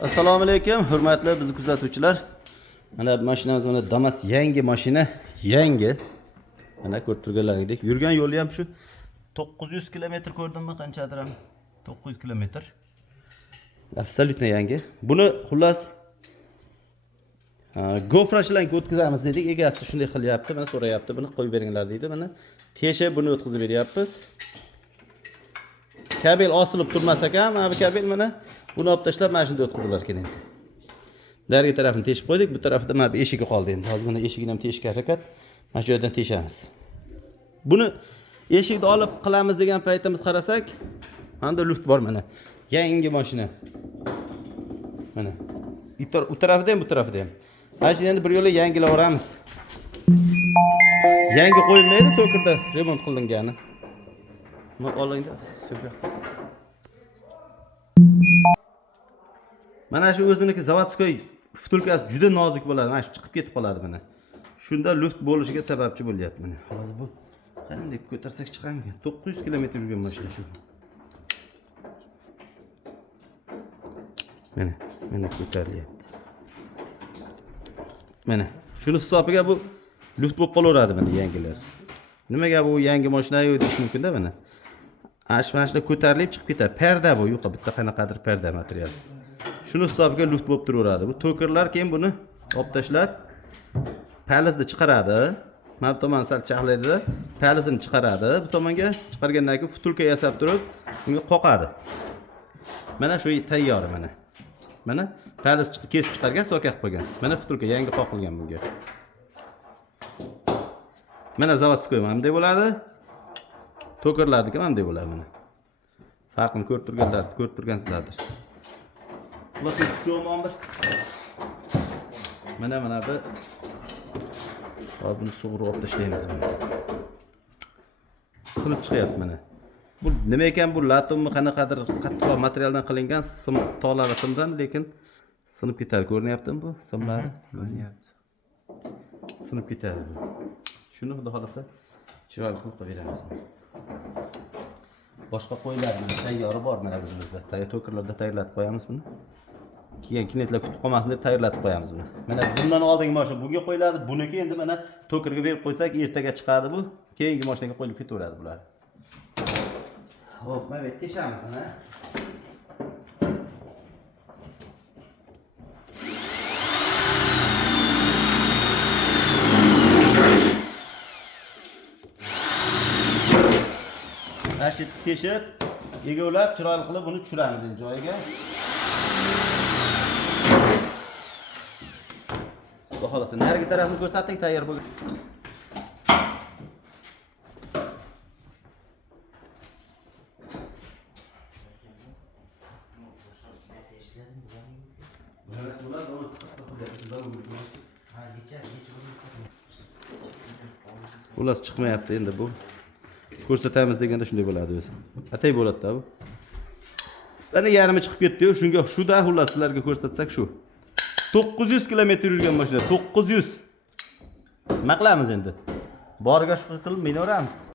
Assalomu alaykum, hurmatli bizni kuzatuvchilar. Mana mashinamiz mana Damas yangi mashina, yangi. Mana ko'rib turganlaringdek, yurgan yo'li ham shu 900 kilometr ko'rdimmi, qanchadir ham 900 kilometr. Absolutno yangi. Buni xullas gofrashlanka o'tkazamiz dedik. Egasi shunday qilyapti, mana so'rayapti, buni qo'yib beringlar deydi. Mana teshib buni o'tkazib beryapmiz. Kabel osilib turmas ekan, mana bu kabel mana buni olib tashlab mana shunday o'tkazillar ekan endi. Narigi tarafini teshib qo'ydik, bu tarafda mana bu eshigi qoldi endi. Hozir buni eshigini ham teshishga harakat. Mana shu yerdan teshamiz. Buni eshikni olib qilamiz degan paytimiz qarasak, mana luft bor mana. Yangi mashina. Mana. U tarafida ham, bu tarafida ham. Mana shuni endi bir yo'la yangilab olamiz. Yangi qo'yilmaydi, to'kirda remont qilingani. Mana olingda, super. Mana shu o'ziniki zavodskoy vtulkasi juda nozik bo'ladi. Mana shu chiqib ketib qoladi mana. Shunda luft bo'lishiga sababchi bo'lyapti mana. Hozir bu qanday ko'tarsak chiqamikan? 900 kilometr yurgan mashina shu. Mana ko'tarilyapti. Mana shuni hisobiga bu luft bo'lib qolaveradi mana yangilar. Nimaga bu yangi mashina-yu deyish mumkin-da mana. Ashmashda ko'tarilib chiqib ketadi. Parda bu, yo'q, bitta qanaqadir parda material. Shuni hisobiga luft bo'lib turaveradi. Bu to'kirlar keyin buni olib tashlab palizni chiqaradi. Mana bu tomon sal chaqlaydi, palizni chiqaradi. Bu tomonga chiqargandan keyin vtulka yasab turib, bunga qoqadi. Mana shu tayyor mana. Mana paliz kesib chiqargan, soka qilib qo'ygan. Mana vtulka yangi qoqilgan bunga. Mana zavodskoy mana bunday bo'ladi. To'kirlarniki mana bunday bo'ladi mana. Farqini ko'rib turgansizlardir. Bularga tushunmam bir. Mana bu. Hozir buni sug'urib olib tashlaymiz mana. Sinib chiqyapti mana. Bu nima ekan, bu latummi qanaqadir qattiqroq materialdan qilingan sim tog'lari simdan, lekin sinib ketadi. Ko'rinyaptimi bu simlari? Ko'rinyapti. Sinib ketadi bu. Shuni xudo xolasa chiroyli qilib beramiz. Boshqa qo'ylar mana tayyori bor mana bizimizda. To'kirlarda tayyorlatib qo'yamiz buni. Keyin kinetlar kutib qolmasin deb tayyorlatib qo'yamiz buni. Mana bundan oldingi mashina bunga qo'yiladi. Buniki endi mana to'kirga berib qo'ysak, ertaga chiqadi bu. Keyingi mashinaga qo'yilib ketaveradi bular. Xo'p, mana teshamiz mana. Tashib teshib, egovlab, chiroyli qilib buni tushiramiz endi joyiga. Xudo xolasa, narigi tarafni ko'rsating, tayyor bo'lgan. Ular chiqmayapti endi bu. Ko'rsatamiz deganda shunday bo'ladi o'zi. Atay bo'ladi-da bu. Mana yarmi chiqib ketdi-yu, shunga shuda xullas sizlarga ko'rsatsak shu. 900 kilometr yurgan mashina, 900. Nima qilamiz endi? Boriga shu qilib minaveramiz.